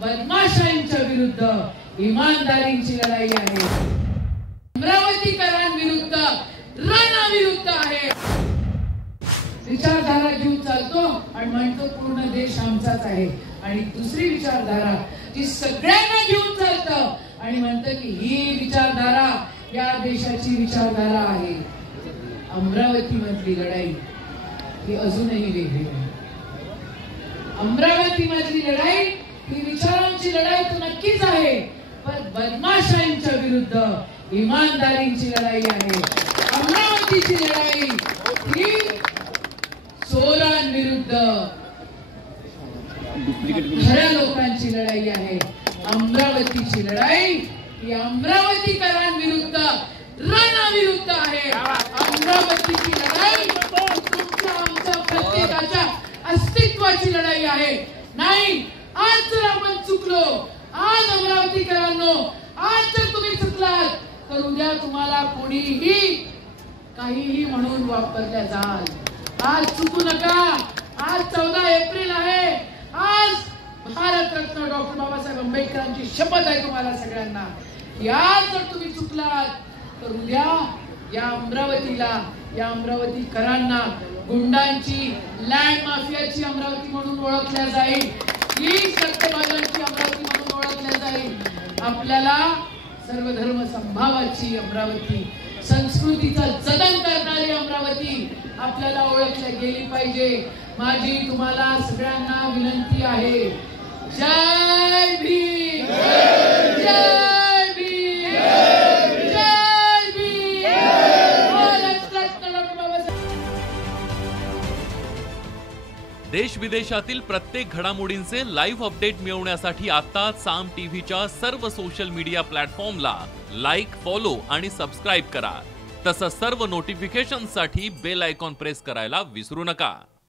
बदमाशांच्या विरुद्ध इमानदारीची लढाई आहे. अमरावतीकरांविरुद्ध रणाविरुद्ध आहे. विचारधारा घेऊन चालतो आणि म्हणतो पूर्ण देश आमचाच आहे, आणि दुसरी विचारधारा जी सगळ्यांना घेऊन चालतं आणि म्हणतं की ही विचारधारा या देशाची विचारधारा आहे. अमरावती मधली लढाई ही अजूनही वेगळी आहे. अमरावती मधली लढाई ही विचारांची लढाई तर नक्कीच आहे, पण बदमाशांच्या विरुद्ध इमानदारीची लढाई आहे. अमरावतीची लढाई ही चोरांविरुद्ध खऱ्या लोकांची लढाई आहे. अमरावतीची लढाई ही अमरावतीकरांविरुद्ध रणाविरुद्ध आहे. अमरावतीची लढाई तुमच्या आमच्या प्रत्येकाच्या अस्तित्वाची लढाई आहे. नाही, आज जर आपण चुकलो, आज अमरावतीकरांनो आज जर तुम्ही चुकलात तर उद्या तुम्हाला कोणीही काहीही म्हणून वापरल्या जाल. आज चुकू नका. आज 14 एप्रिल आहे. आज भारतरत्न डॉक्टर बाबासाहेब आंबेडकरांची शपथ आहे तुम्हाला सगळ्यांना. आज जर तुम्ही चुकलात तर उद्या या अमरावतीला, या अमरावतीकरांना गुंडांची, लँड माफियाची अमरावती म्हणून ओळखल्या जाईल. ही सत्यवादांची अमरावती म्हणून ओळखल्या जाईल. आपल्याला सर्वधर्म समभावाची अमरावती, संस्कृतीचं जतन करणारी अमरावती आपल्याला ओळखल्या गेली पाहिजे. माझी तुम्हाला सगळ्यांना विनंती आहे. जय भीम, जय भीम, जय भीम. देश विदेशातील प्रत्येक घडामोडींचे लाईव्ह अपडेट मिळवण्यासाठी आता साम टीव्हीच्या सर्व सोशल मीडिया प्लॅटफॉर्मला लाईक, फॉलो आणि सबस्क्राईब करा. तसंच सर्व नोटिफिकेशनसाठी बेल आयकॉन प्रेस करायला विसरू नका.